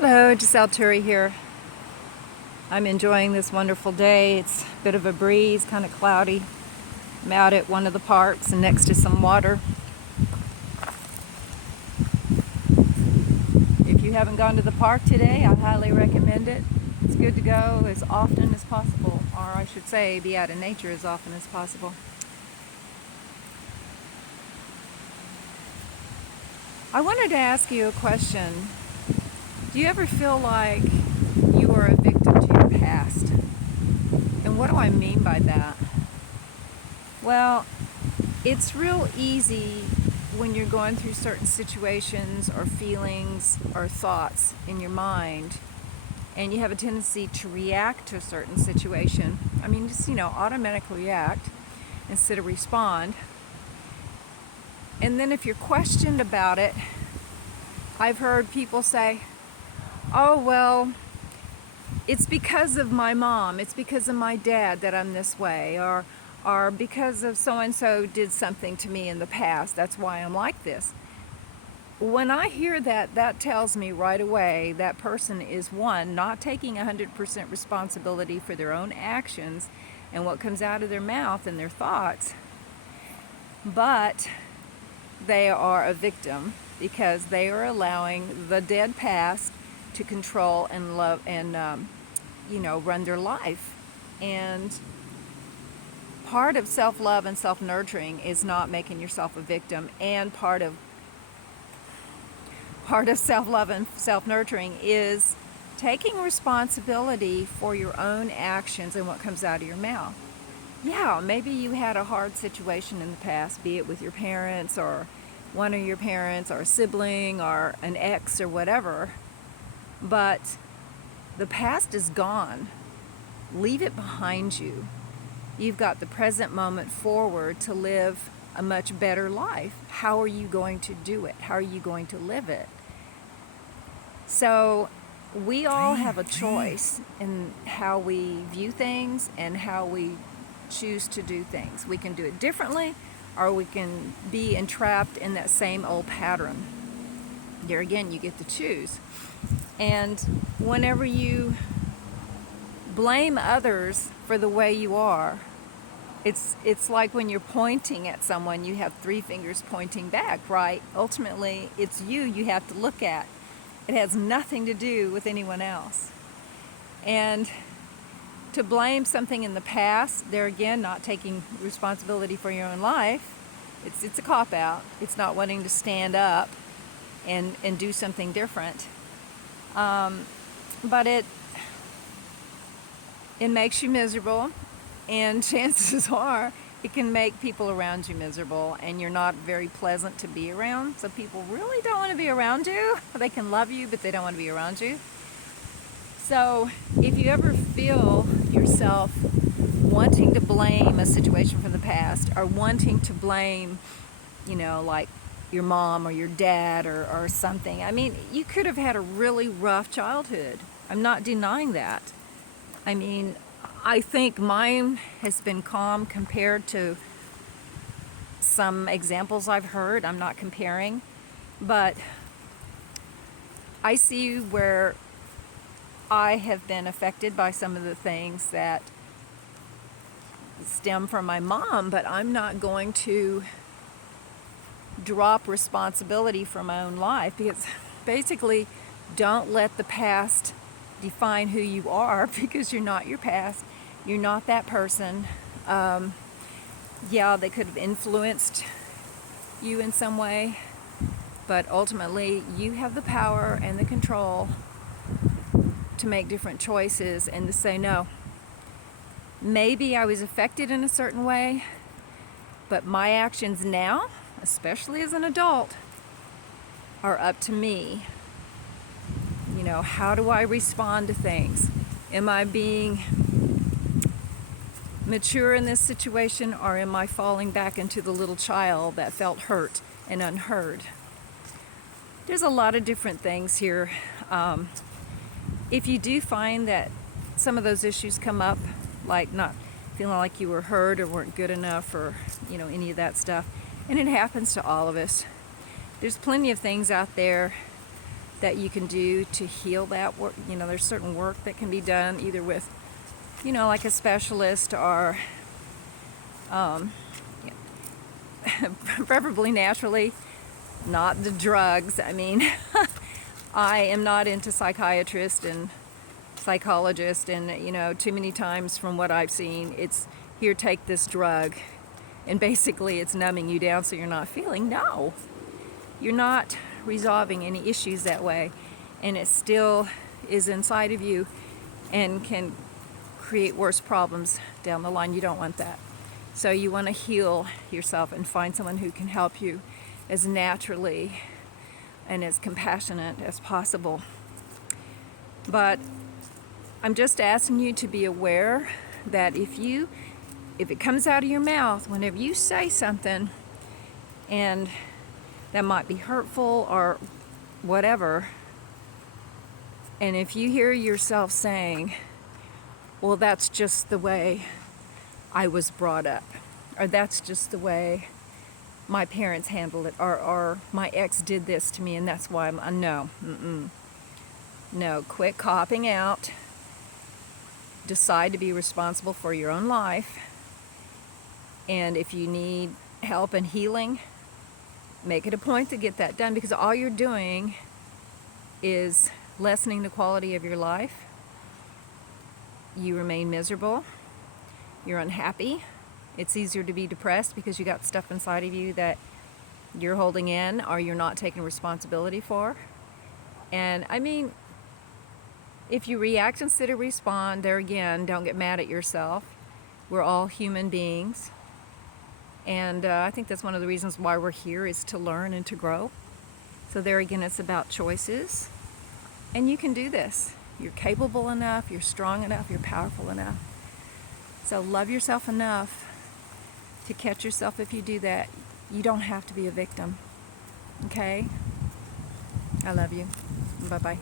Hello, Jisele here. I'm enjoying this wonderful day. It's a bit of a breeze, kind of cloudy. I'm out at one of the parks and next to some water. If you haven't gone to the park today, I highly recommend it. It's good to go as often as possible, or I should say, be out in nature as often as possible. I wanted to ask you a question. Do you ever feel like you are a victim to your past? And what do I mean by that? Well, it's real easy when you're going through certain situations or feelings or thoughts in your mind, and you have a tendency to react to a certain situation. I mean, just, automatically react instead of respond. And then if you're questioned about it, I've heard people say, oh, well, it's because of my mom, it's because of my dad that I'm this way, or because of so-and-so did something to me in the past, that's why I'm like this. When I hear that, that tells me right away that person is, one, not taking 100% responsibility for their own actions and what comes out of their mouth and their thoughts, but they are a victim because they are allowing the dead past to control and love and run their life. And part of self-love and self-nurturing is not making yourself a victim, and part of self-love and self-nurturing is taking responsibility for your own actions and what comes out of your mouth. Yeah, maybe you had a hard situation in the past, be it with your parents or one of your parents or a sibling or an ex or whatever, but the past is gone. Leave it behind you. You've got the present moment forward to live a much better life. How are you going to do it? How are you going to live it? So we all have a choice in how we view things and how we choose to do things. We can do it differently, or we can be entrapped in that same old pattern. There again, you get to choose. And whenever you blame others for the way you are, it's like when you're pointing at someone, you have three fingers pointing back, right? Ultimately, it's you have to look at. It has nothing to do with anyone else. And to blame something in the past, there again, not taking responsibility for your own life, it's a cop-out. It's not wanting to stand up and do something different. But it makes you miserable, and chances are it can make people around you miserable, and you're not very pleasant to be around. So people really don't want to be around you. They can love you, but they don't want to be around you. So if you ever feel yourself wanting to blame a situation from the past, or wanting to blame, like your mom or your dad or something. I mean, you could have had a really rough childhood. I'm not denying that. I mean, I think mine has been calm compared to some examples I've heard. I'm not comparing, but I see where I have been affected by some of the things that stem from my mom, but I'm not going to drop responsibility for my own life, because basically, don't let the past define who you are, because you're not your past. You're not that person. Yeah, they could have influenced you in some way, but ultimately you have the power and the control to make different choices and to say no. Maybe I was affected in a certain way, but my actions now, especially as an adult, are up to me. How do I respond to things? Am I being mature in this situation, or am I falling back into the little child that felt hurt and unheard? There's a lot of different things here. If you do find that some of those issues come up, like not feeling like you were heard or weren't good enough, or any of that stuff, and it happens to all of us, there's plenty of things out there that you can do to heal that work. You know, there's certain work that can be done either with, you know, like a specialist or preferably naturally, not the drugs. I mean, I am not into psychiatrists and psychologists, and you know, too many times from what I've seen, it's here, take this drug, and basically it's numbing you down so you're not feeling. No, you're not resolving any issues that way, and it still is inside of you and can create worse problems down the line. You don't want that. So you want to heal yourself and find someone who can help you as naturally and as compassionate as possible. But I'm just asking you to be aware that if it comes out of your mouth, whenever you say something and that might be hurtful or whatever, and if you hear yourself saying, well, that's just the way I was brought up, or that's just the way my parents handled it, or my ex did this to me and that's why I'm, no, no, quit copping out. Decide to be responsible for your own life, and if you need help and healing, make it a point to get that done, because all you're doing is lessening the quality of your life. You remain miserable, you're unhappy. It's easier to be depressed because you got stuff inside of you that you're holding in or you're not taking responsibility for. And I mean, if you react instead of respond, there again, don't get mad at yourself. We're all human beings. And I think that's one of the reasons why we're here, is to learn and to grow. So there again, it's about choices. And you can do this. You're capable enough, you're strong enough, you're powerful enough. So love yourself enough to catch yourself if you do that. You don't have to be a victim. Okay? I love you. Bye-bye.